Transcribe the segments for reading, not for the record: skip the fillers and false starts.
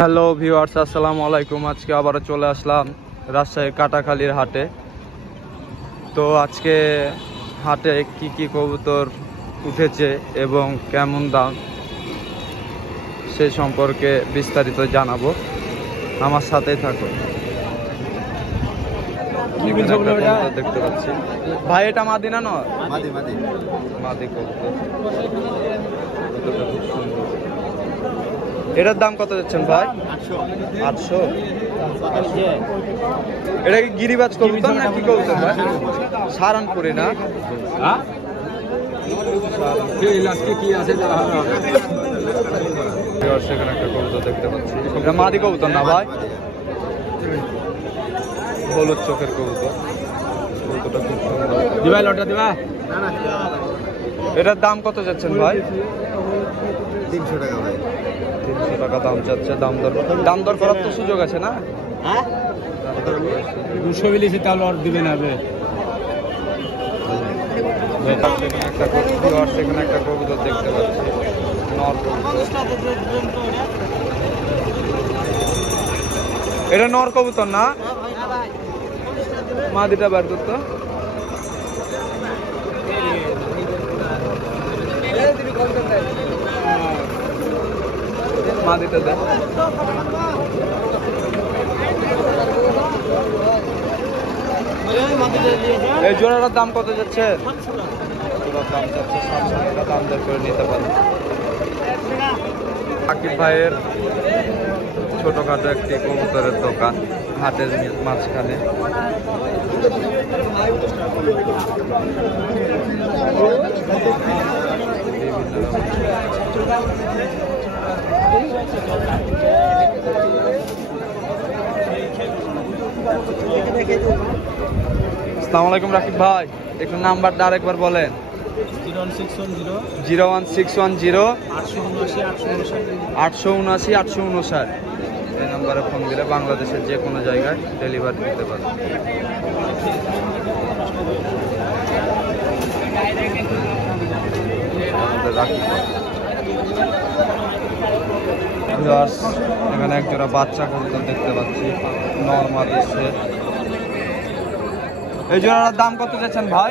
Hello viewers, আসসালামু আলাইকুম। আজকে আবারও চলে আসলাম রাজশাহীর কাটাখালীর হাটে। তো আজকে হাটে কি কি কবুতর উঠেছে এবং কেমন দাম সে সম্পর্কে বিস্তারিত জানাবো, আমার সাথেই থাকুন। দেখতে পাচ্ছি ভাই, এটা মাদি না নয়? মাদি কবুতর। খুব সুন্দর। এটার দাম কত যাচ্ছেন ভাই? 800। এটা কি গিরিবাজ কবুতর না কি কবুতর ভাই? সারানপুরি না? সেখানে একটা কবুতর দেখতে পাচ্ছি। এটা মাদি কবুতর না ভাই? হলুদ চোখের কবুতর। কবুতরটা খুব সুন্দর। এটার দাম কত যাচ্ছেন ভাই? 300 টাকা ভাই। 300 টাকা দাম চাচ্ছে। দাম দর করার তো সুযোগ আছে না? হ্যাঁ 200 বিলিছি তাহলে আর দিবে না বে। সেখানে একটা কবুতর দেখতে পাচ্ছি, নর কবুতর। এটা নর কবুতর না? মাদিটা বার করতো। মাদিটা দেখ। এই জোড়াটার দাম কত যাচ্ছে? দাম যাচ্ছে 700 টাকা। দাম দর করে নিতে পারেন। আকিব ভাইয়ের ছোটখাটো একটি কবুতরের দোকান হাটের মাঝখানে। আসসালামু আলাইকুম রাকিব ভাই, একটু নাম্বারটা আরেকবার বলেন। 01610 879 859। এই নাম্বারে ফোন দিলে বাংলাদেশের যে কোনো জায়গায় ডেলিভারি দিতে পারেন। এখানে একজোড়া বাচ্চা কবুতর দেখতে পাচ্ছি, নর্মাল দিচ্ছে। এই জোড়ার দাম কত চাচ্ছেন ভাই?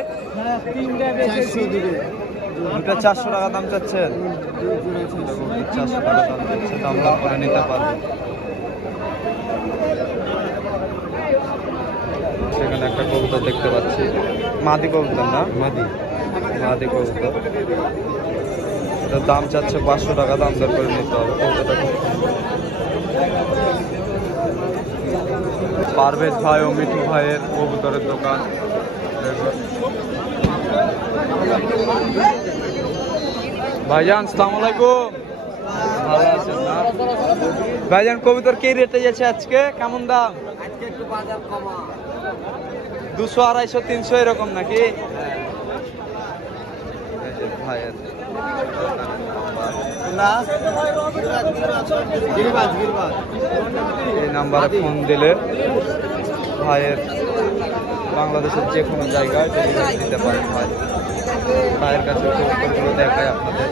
দুটা 400 টাকা দাম চাচ্ছেন। 400 টাকা দাম চাচ্ছে। দাম দর করে নিতে পারবেন। সেখানে একটা কবুতর দেখতে পাচ্ছি, মাদি কবুতর না? মাদি কবুতর। এটার দাম চাচ্ছে 500 টাকা। দাম দর করে নিতে হবে। কবুতরটা খুব পারভেজ ভাই ও মিঠু ভাইয়ের কবুতরের দোকান। ভাইজান আসসালামু আলাইকুম, ভালো আছেন না? ভাইজান কবুতর কি রেটে যাচ্ছে আজকে? কেমন দাম? 200, 250, 300 এরকম নাকি? ভাইয়ের এই নাম্বারে ফোন দিলে ভাইয়ের বাংলাদেশের যে কোনো জায়গায় ডেলিভারি দিতে পারেন। ভাইয়ের কাছে কবুতরগুলো দেখায় আপনাদের।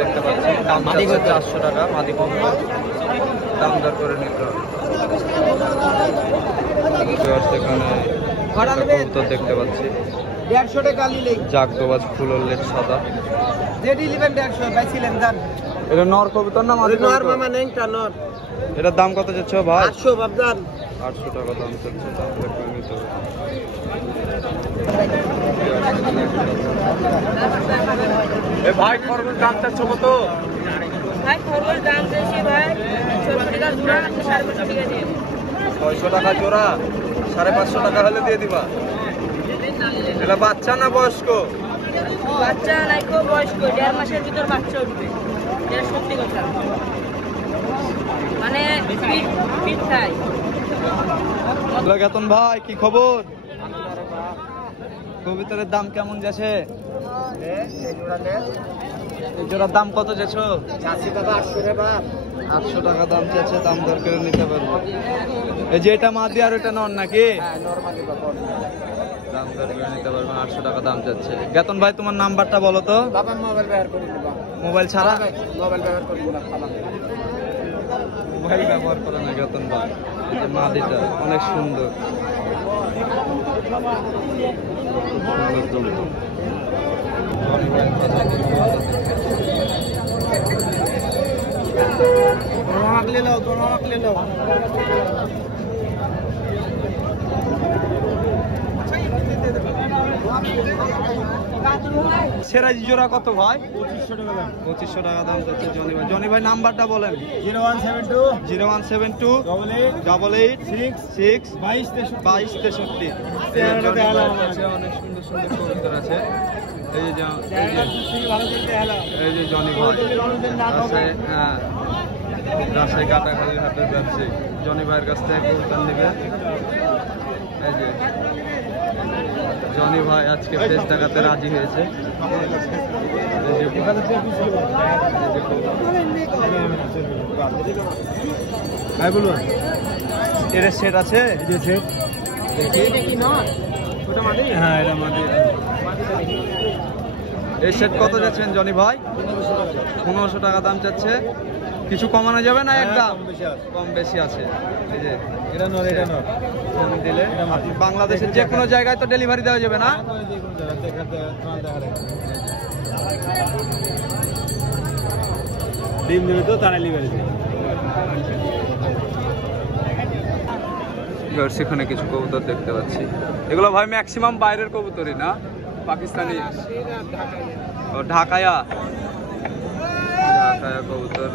দেখতে পাচ্ছি দাম 400 টাকা। মাদি কবুতর। দাম দর করে নিতে হবে। সেখানে কবুতর দেখতে পাচ্ছি, 150 টাকা নিলেই জাগদোবাজ ফুলের লেজ সাদা। যেটি নেবেন 150 বাইছিলেন দাম। এটা নর কবুতর না মাদি নর কবুতর? মামা নেংটা নর। এটার দাম কত যাচ্ছে ভাই? 800 বাবজান। 800 টাকা দাম চাচ্ছে। দাম দর করে নিতে হবে। এ ভাই খরগোশ দাম চাচ্ছে কত? ভাই খরগোশ দাম চাইছি ভাই 600 টাকা জোড়া, 550 টাকা দিয়ে। 600 টাকা জোড়া, 550 টাকা হলে দিয়ে দিবা। এটা বাচ্চা না বয়স্ক? বাচ্চা নাইকো বয়স্ক, 1.5 মাসের ভিতর বাচ্চা উঠবে। এটা সত্যি কথা। মানে পিঠ খাই। কেতন ভাই, কি খবর? কবুতরের দাম কেমন যাচ্ছে? এই জোড়ার দাম কত যাচ্ছ? 800 টাকা দাম চাচ্ছে, দাম দর করে নিতে পারবো। এই যে এটা মাদি আর ওটা নর নাকি? দাম দর করে নিতে পারবেন, 800 টাকা দাম চাচ্ছে। জ্ঞাতন ভাই তোমার নাম্বারটা বলো তো। মোবাইল ছাড়া? মোবাইল ব্যবহার করে না জ্ঞাতন ভাই। এই যে মাদিটা অনেক সুন্দর। সেরাজি জোড়া কত ভাই? 2500 টাকা দাম যাচ্ছে জনি ভাই। জনি ভাই নাম্বারটা বলেন। 0172 0172 88 2263। অনেক সুন্দর সুন্দর কবুতর আছে। এই যে জনি ভাই রাজশাহী কাটাখালী হাটের ব্যবসায়ী জনি ভাইয়ের কাছ থেকে কবুতর নেবে। এই যে জনি ভাই আজকে ফেস দেখাতে রাজি হয়েছে। এর সেট আছে? হ্যাঁ এটা মাটি। এই সেট কত যাচ্ছেন জনি ভাই? 1500 টাকা দাম চাচ্ছে। কিছু কমানো যাবে না? একদম কম বেশি আছে। এই যে এটা ফোন দিলে বাংলাদেশের যে কোনো জায়গায় তো ডেলিভারি দেওয়া যাবে না? ডিম দেবে তো তারা ডেলিভারি দেবে। সেখানে কিছু কবুতর দেখতে পাচ্ছি। এগুলো ভাই ম্যাক্সিমাম বাইরের কবুতরই না? পাকিস্তানি ঢাকায়া কবুতর।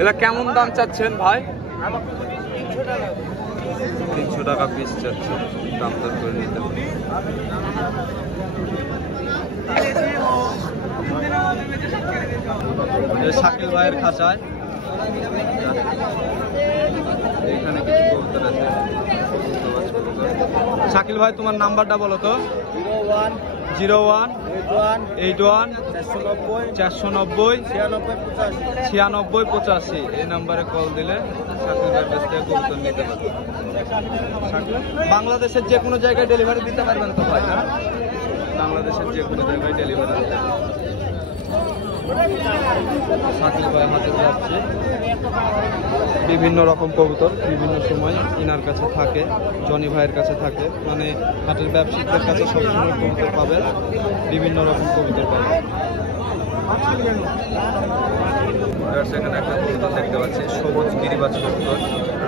এটা কেমন দাম চাচ্ছেন ভাই? 300 টাকা পিস চাচ্ছে, দাম দর করে নিতে হবে। শাকিল ভাইয়ের খাঁচায় এখানে কিছু কবুতর আছে। শাকিল ভাই তোমার নাম্বারটা বলো তো। 0181 490 9685। এই নাম্বারে কল দিলে শাকিল ভাইয়ের কাছ থেকে কবুতর নিতে পারবেন। বাংলাদেশের যে কোনো জায়গায় ডেলিভারি দিতে পারবেন তো ভাই? না, বাংলাদেশের যে কোনো জায়গায় ডেলিভারি দিতে পারবেন। শাকিল ভাই হাতে যাচ্ছে বিভিন্ন রকম কবুতর বিভিন্ন সময় ইনার কাছে থাকে, জনি ভাইয়ের কাছে থাকে, মানে হাটের ব্যবসায়ীদের কাছে সবসময় কবুতর পাবে, বিভিন্ন রকম কবুতর পাবে। সেখানে একটা কবুতর দেখতে পাচ্ছি, সবুজ গিরিবাজ কবুতর,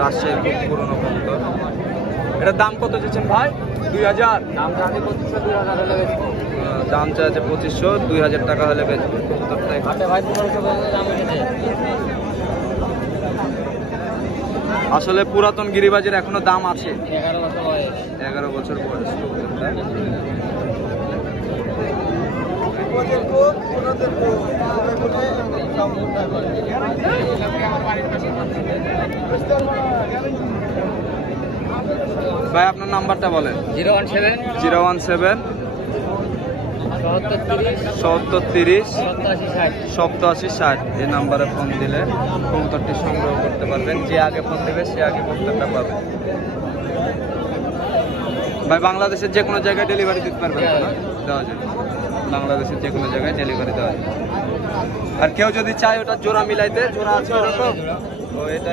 রাজশাহীর খুব পুরনো কবুতর। এটার দাম কত চাচ্ছেন ভাই? 2000। দাম চাচ্ছে 2500, 2000 টাকা হলে বেচবেন কবুতরটাই। আসলে পুরাতন গিরিবাজের এখনো দাম আছে। 11 বছর বয়স কবুতরটা। ভাই আপনার নাম্বারটা বলেন। 017 017 70 30 87 60। এই নাম্বারে ফোন দিলে কবুতরটি সংগ্রহ করতে পারবেন। যে আগে ফোন দেবে সে আগে কবুতরটা পাবে। ভাই বাংলাদেশের যে কোনো জায়গায় ডেলিভারি দিতে পারবেন তো না? দেওয়া যাবে, বাংলাদেশের যে কোনো জায়গায় ডেলিভারি দেওয়া যাবে। আর কেউ যদি চায় ওটা জোড়া মিলাইতে, জোড়া আছে ওরকম। ও এটা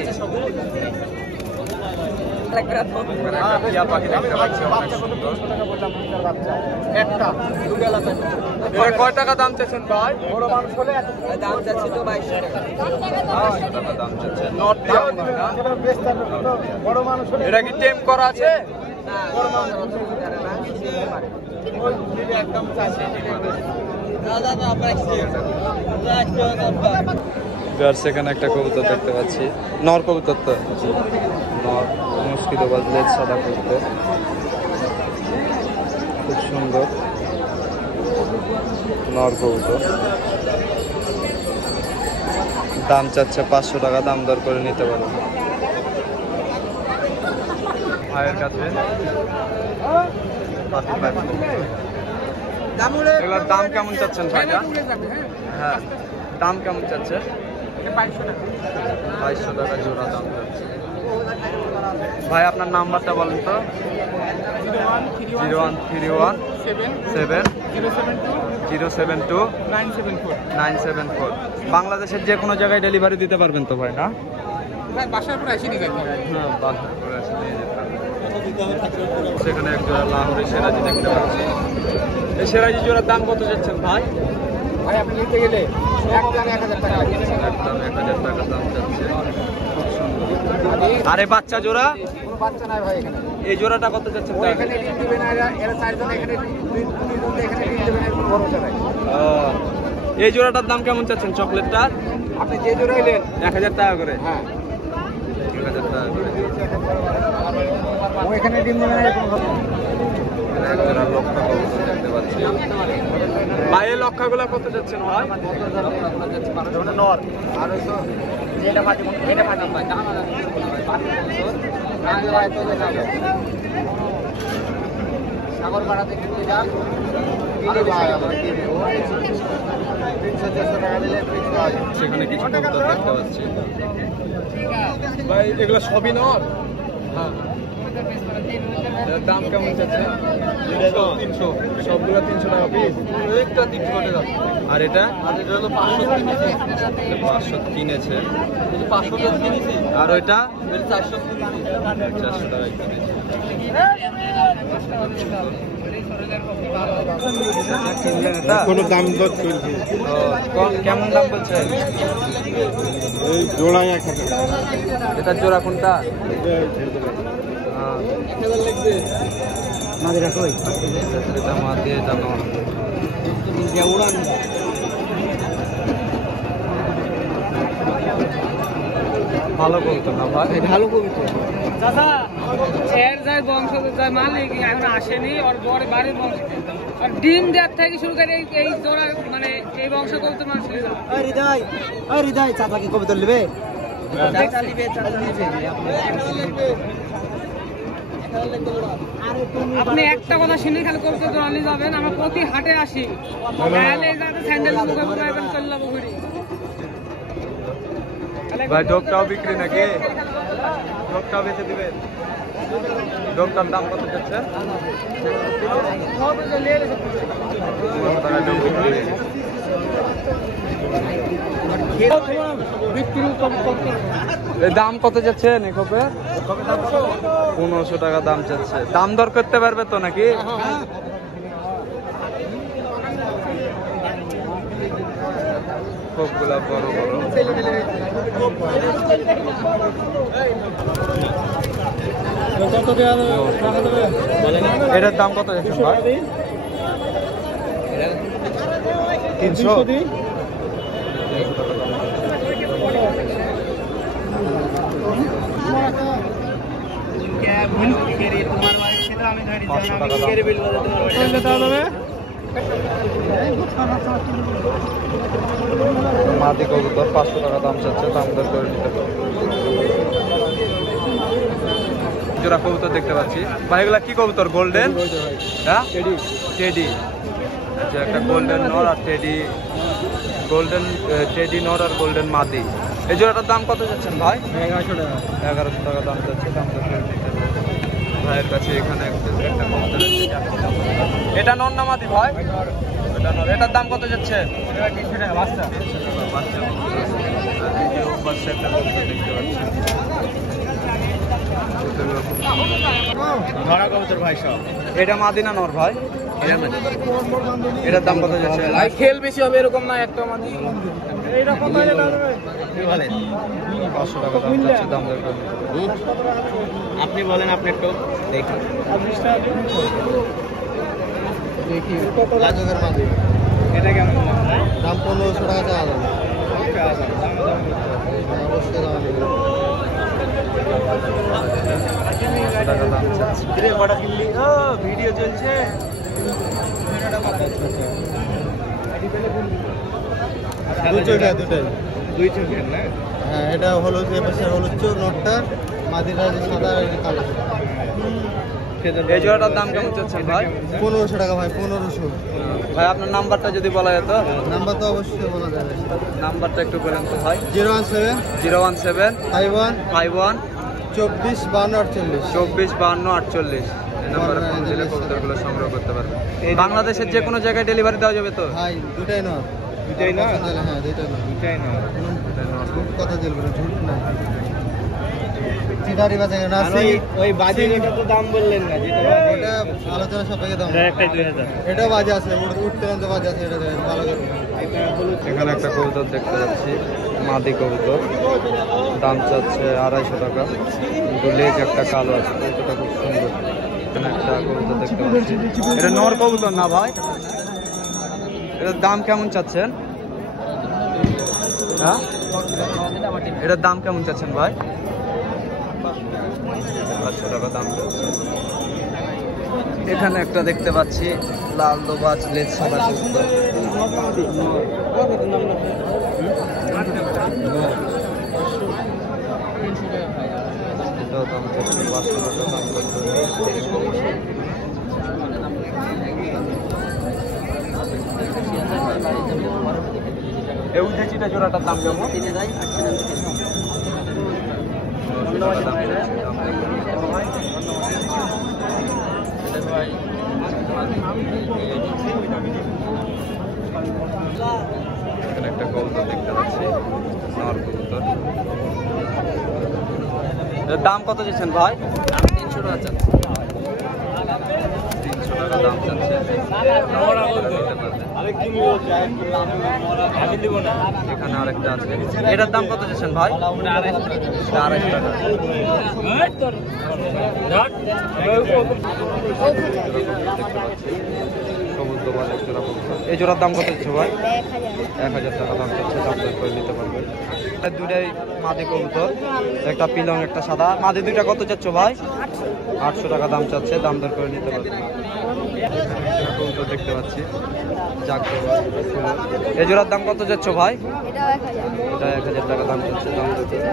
আছে সব। কয় টাকা দাম চাচ্ছেন ভাই? দাম চাচ্ছি তো 2200 টাকা দাম চাচ্ছে। এটা কি টেম করা আছে? সেখানে একটা কবুতর দেখতে পাচ্ছি, নর কবুতর তো নর, মুশকিল বাজলে সাদা কবুতর, খুব সুন্দর নর কবুতর। দাম চাচ্ছে 500 টাকা, দাম দর করে নিতে পারবেন। ভাইয়ের কাছে। এগুলোর দাম কেমন চাচ্ছেন ভাইটা? হ্যাঁ, দাম কেমন চাচ্ছে? 2200 টাকা জোড়া দাম চাচ্ছে। ভাই আপনার নাম্বারটা বলেন তো। 0131 7 072 974। বাংলাদেশের যে কোনো জায়গায় ডেলিভারি দিতে পারবেন তো ভাই? না, বাসার পরে এসে নিয়ে যাবেন। হ্যাঁ, বাসার পরে এসে নিয়ে যেতে হবে। সেখানে এক জোড়া লাহোরের সেরাজি দেখতে পাচ্ছি। এই সেরাজি জোড়ার দাম কত যাচ্ছেন ভাই? ভাই আপনি নিতে গেলে একদম 1000 টাকা লাগবে। একদম 1000 টাকা দাম যাচ্ছে। খুব সুন্দর। আরে বাচ্চা জোড়া? কোনো বাচ্চা নাই ভাই এখানে। এই জোড়াটা কত যাচ্ছেন? ও এখানে ডিম দিবে না, এরা চারজন এখানে এখানে ডিম দিবে না, কোনো ভরসা নাই। এই জোড়াটার দাম কেমন চাচ্ছেন চকলেটটা? আপনি যে জোড়া এলেন 1000 টাকা করে। হ্যাঁ 1000 টাকা করে। ও এখানে ডিম দিবে না, কোনো ভরসা নাই। এখানে এক জোড়া লক্ষা কবুতর দেখতে পাচ্ছি। ভাই এই লক্ষাগুলো কত যাচ্ছেন ভাই? নর আর ওই তো যেটা মাটি এটা মাটি ভাই দাম আর সাগর পাড়াতে কিনতে যান কিনে ভাই আমরা কিনে ও 300-400 টাকা দিলে ফিক্স হয়। সেখানে কিছু কবুতর দেখতে পাচ্ছি। ভাই এগুলো সবই নর। হ্যাঁ, এর দাম কেমন চাচ্ছে? 300 সবগুলো 300 টাকা পিস। একটা 300 টাকা। আর এটা? আর এটা হলো 500 কিনেছি। 500 কিনেছে। এই 500 টাকা কিনেছি। আর ওইটা এটা 400 কিনেছি। 400 টাকায় কিনেছে। কিনলেন এটা? কোনো দাম দর চলছে কেমন দাম বলছে? এই জোড়ায় 1000 টাকা। এটা জোড়া কোনটা? মাঝে কই এটা মাঝে, এটা নর। যে উড়ান ভালো বলতো না ভাই? ভালো কবিতা। দাদা এর যাই বংশ যাই মালিক এখন আসেনি ওর বড় বাড়ির বংশ আর ডিম দেওয়ার থেকে শুরু করে এই জোড়া মানে এই বংশ করতে মানুষ হৃদয় চাচাকে কবিতা নেবে আপনি একটা কথা শুনে খালি করতে দৌড়ানি যাবেন আমরা প্রতি হাটে আসি তাহলে এই জায়গাতে স্যান্ডেল মুখে মুখে এখন চলে যাবো ঘুরি ভাই ডোকটাও বিক্রি নাকি? ডোকটাও বেচে দিবেন? ডোকটার দাম কত যাচ্ছে? 200 টাকা ডোক বিক্রি। এই দাম কত যাচ্ছে নিকোপে? 1500 টাকা দাম যাচ্ছে। দাম দর করতে পারবে তো নাকি? খোপগুলা বড় বড়। এটার দাম কত যাচ্ছে ভাই? 300। মাদি কবুতর 500 টাকা দাম চাচ্ছে, দাম দর করে নিতে হবে। জোড়া কবুতর দেখতে পাচ্ছি ভাই, এগুলা কি কবুতর? গোল্ডেন? হ্যাঁ, টেডি। আচ্ছা, একটা গোল্ডেন নর আর টেডি, গোল্ডেন টেডি নর আর গোল্ডেন মাদি। এই জোড়াটার দাম কত যাচ্ছেন ভাই? 1100 টাকা। 1100 টাকা দাম যাচ্ছে, দাম দর করে নিতে হবে। ভাইয়ের কাছে এখানে একটা কবুতর আছে। এটা নর না মাদি ভাই? এটা নর। এটার দাম কত যাচ্ছে? 300 টাকা বাচ্চা। বাচ্চা বাচ্চা একটা কবুতর দেখতে পাচ্ছি। ধরা কবুতর ভাই সব। এটা মাদিনা নর ভাই? এটার দাম কত যাচ্ছে? ভাই খেল বেশি হবে এরকম না, একটা মাদি এইরকম বাইরে কি বলেন? 500 টাকা দাম যাচ্ছে, দাম দর করে নিতে হবে। আপনি বলেন, আপনি একটু দেখুন। দেখি রাজকের মাদি এটা কেমন দাম? 1500 টাকা চাওয়া যাবে। অবশ্যই দাম নেবে। টাকা দাম যাচ্ছে। ভিডিও চলছে। দুই চোখের না? হ্যাঁ, এটা হলো যে পাশে হলো নটটা, মাদিটা যে সাদা আর এটা কালো। এই জোড়াটার দাম কেমন চাচ্ছেন ভাই? 1500 টাকা ভাই, 1500। ভাই আপনার নাম্বারটা যদি বলা যেত। নাম্বার তো অবশ্যই বলা যাবে। নাম্বারটা একটু বলেন তো ভাই। 017 017 51 51 24 52 48। 24 52 48 এই নাম্বারে ফোন দিলে কবুতরগুলো সংগ্রহ করতে পারবেন। বাংলাদেশের যে কোনো জায়গায় ডেলিভারি দেওয়া যাবে তো? ভাই দুটাই না, দুটাই না? হ্যাঁ দুটাই না, দুটাই না। ঝুট কথা চলবে না, ঝুট নাই। চিটারি বাজে না, আর ওই বাজিটা তো দাম বললেন না, যেটা ওটা আলোচনা সাপেক্ষে দাম। একটাই 2000। এটা বাজে আছে, উঠতে নামতে বাজে আছে, এটা দেখেন ভালো করে। এখানে একটা কবুতর দেখতে পাচ্ছি, মাদি কবুতর, দাম চাচ্ছে 250 টাকা। কিন্তু লেজ একটা কালো আছে, কবুতরটা খুব সুন্দর। এখানে একটা কবুতর দেখতে পাচ্ছি, এটা নর কবুতর না ভাই? এটার দাম কেমন চাচ্ছেন? হ্যাঁ, এটার দাম কেমন চাচ্ছেন ভাই? 500 টাকা দাম চাচ্ছে। এখানে একটা দেখতে পাচ্ছি লাল দোবাজ লেজ সাদা কবুতর, এটাও দাম চাচ্ছে 500 টাকা দাম চাচ্ছে। এই উঠেছিটা জোড়াটার দাম কেমন? 800 টাকা দাম চাচ্ছে। এখানে একটা কবুতর দেখতে পাচ্ছি, নর কবুতর। এর দাম কত চাচ্ছেন ভাই? 300 টাকা চাচ্ছে। 300 টাকা দাম চাচ্ছে। এখানে আরেকটা আছে, এটার দাম কত চাচ্ছেন ভাই? 250 টাকা। সবুজ দোকান এক জোড়া কবুতর। এই জোড়ার দাম কত হচ্ছে ভাই? 1000 টাকা দাম চাচ্ছে, দাম দর করে নিতে পারবেন। দুটাই মাদি কবুতর, একটা পিলং একটা সাদা। মাদি দুইটা কত চাচ্ছ ভাই? 800 টাকা দাম চাচ্ছে, দাম দর করে নিতে পারবেন। কবুতর দেখতে পাচ্ছি, যাক এই জোড়ার দাম কত যাচ্ছ ভাই? এটা 1000 টাকা দাম চাচ্ছে, দাম দর করে।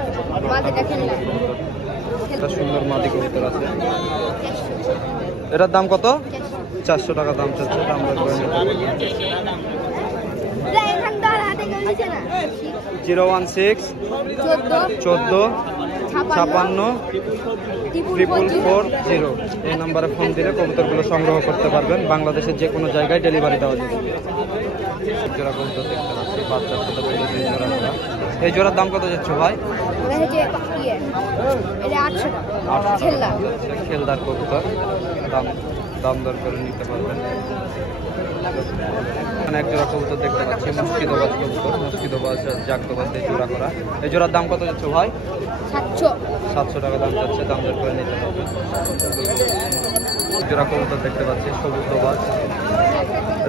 একটা সুন্দর মাদি কবুতর আছে, এটার দাম কত? 400 টাকা দাম চাচ্ছে, দাম দর করে নিতে পারবেন। 016 14 56 440 এই নাম্বারে ফোন দিলে কবুতরগুলো সংগ্রহ করতে পারবেন। বাংলাদেশের যে কোনো জায়গায় ডেলিভারি দেওয়া যাবে। জোড়া কবুতর দেখতে পাচ্ছি, বাচ্চার সাথে পুরো 2 জোড়া করা। এই জোড়ার দাম কত যাচ্ছে ভাই? 800 টাকা। খেলদার কবুতর, দাম দর করে নিতে পারবেন। এখানে এক জোড়া কবুতর দেখতে পাচ্ছি, মুস্কিদোবাজ কবুতর, মুস্কিদোবাজ জাগদোবাজ দিয়ে জোড়া করা। এই জোড়ার দাম কত যাচ্ছে ভাই? 700 টাকা দাম যাচ্ছে, দাম দর করে নিতে পারবেন। জোড়া কবুতর দেখতে পাচ্ছি, সবুজ দোবাজ,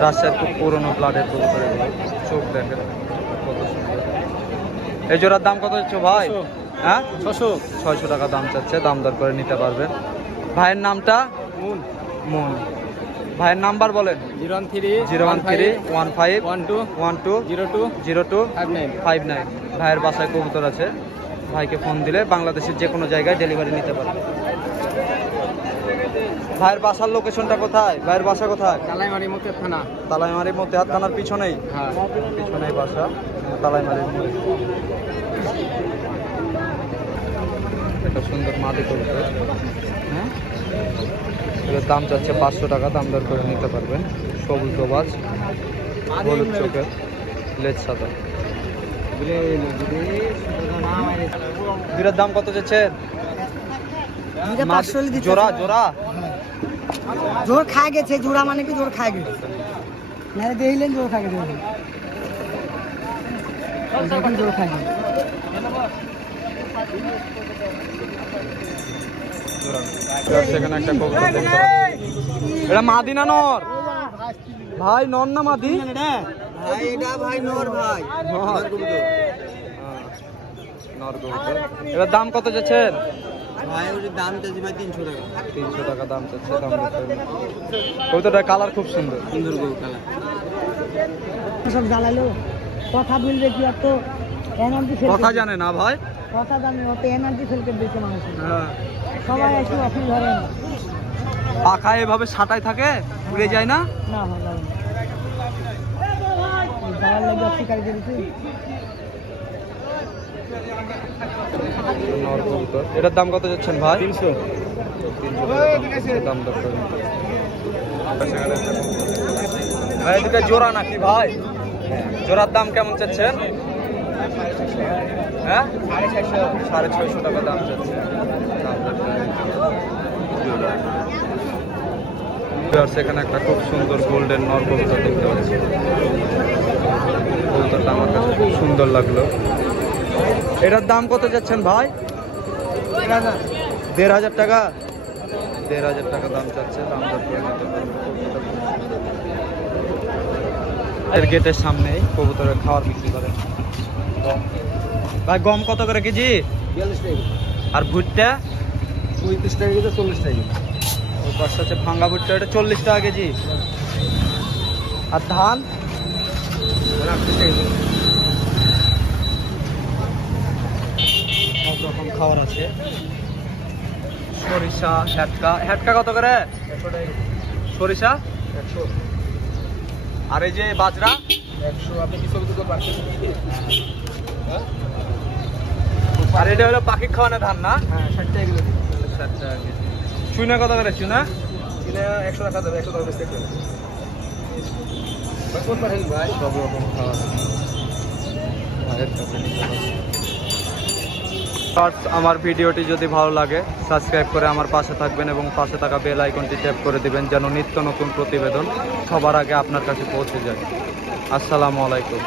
রাজশাহীর খুব পুরোনো ব্লাডের কবুতর এগুলো, চোখ দেখেন কত সুন্দর। এই জোড়ার দাম কত যাচ্ছে ভাই? হ্যাঁ, 600 টাকা দাম চাচ্ছে, দাম দর করে নিতে পারবেন। ভাইয়ের নামটা? মন। ভাইয়ের নাম্বার বলেন। 013 15 12 02 59। ভাইয়ের বাসায় কবুতর আছে, ভাইকে ফোন দিলে বাংলাদেশের যে কোনো জায়গায় ডেলিভারি নিতে পারবেন। ভাইয়ের বাসার লোকেশনটা কোথায়? ভাইয়ের বাসা কোথায়? তালাইমারি মধ্যে থানা। তালাইমারি মোতেহাট থানার পিছনেই? হ্যাঁ, পিছনেই বাসা, তালাইমারির মোড়ে। একটা সুন্দর মাদি কবুতর, হ্যাঁ, এর দাম চাচ্ছে 500 টাকা, দাম দর করে নিতে পারবেন। সবুজ দোবাজ, হলুদ চোখের, লেজ সাদা। দুটার দাম কত চাচ্ছেন? জোড়া জোড়া জোর খাই গেছে, জোড়া মানে কি জোর খাই গেছে না, দেখলেন জোর খাই গেছে, জোর খাই গেছে। সেখানে একটা কবুতর দেখতে পাচ্ছি, এটা মাদি না নর ভাই? নর না মাদি? ভাই নর, ভাই নর কবুতর। এবার দাম কত যাচ্ছেন ভাই? ওর দাম চাইছি ভাই 300 টাকা। 300 টাকা দাম চাচ্ছে, দাম কবুতরটার কালার খুব সুন্দর, সুন্দর গরু কালার। সব জ্বালালো কথা বলবে কি, আর তো কথা জানে না ভাই। কথা দামি অত এনার্জি ফেলকে দিচ্ছে মানুষ হ্যাঁ সবাই একটু অফিস ধরে না পাখা এভাবে সাটাই থাকে উড়ে যায় না? না হয় যাবে না যাওয়ার লাগে শিকার করেছি নর কবুতর। এটার দাম কত যাচ্ছেন ভাই? 300 দাম দর করেন। ভাই এদিকে জোড়া নাকি ভাই? জোড়ার দাম কেমন চাচ্ছেন? হ্যাঁ 650 টাকা দাম যাচ্ছে। সেখানে একটা খুব সুন্দর গোল্ডেন নর কবুতর দেখতে পাচ্ছি। কবুতরটা আমার কাছে খুব সুন্দর লাগলো। এটার দাম কত যাচ্ছেন ভাই? 1500 টাকা। 1500 টাকা দাম চাচ্ছে। দাম দর করে নিতে পারবেন। এর গেটের সামনেই কবুতরের খাবার বিক্রি করে। ভাই গম কত করে কেজি? 42 টাকা আর ভুট্টা? 35 টাকা কেজি 40 টাকা ওই পাশে আছে ভাঙ্গা ভুট্টা, এটা 40 টাকা কেজি। আর ধান? 38 টাকা সব রকম খাবার আছে। সরিষা, হেটকা। হেটকা কত করে? 100 টাকা সরিষা? 100 আর এই যে বাজরা? 100 আপনি কি ছবি তুলতে পারছেন? হ্যাঁ আর এটা হলো পাখি খাওয়ানো ধান না? হ্যাঁ 60 টাকা কিলো 60 টাকা কেজি। চুনা কত করে চুনা? কিনে 100 টাকা দেবে 100 টাকা বেচতে হবে ভাই কোন পারেন ভাই সব রকম খাবার। ভাইয়ের কাছে নিতে পারবেন। আমার ভিডিওটি যদি ভালো লাগে সাবস্ক্রাইব করে আমার পাশে থাকবেন এবং পাশে থাকা বেল আইকনটি ট্যাপ করে দিবেন যেন নিত্য নতুন প্রতিবেদন সবার আগে আপনার কাছে পৌঁছে যায়। আসসালামু আলাইকুম।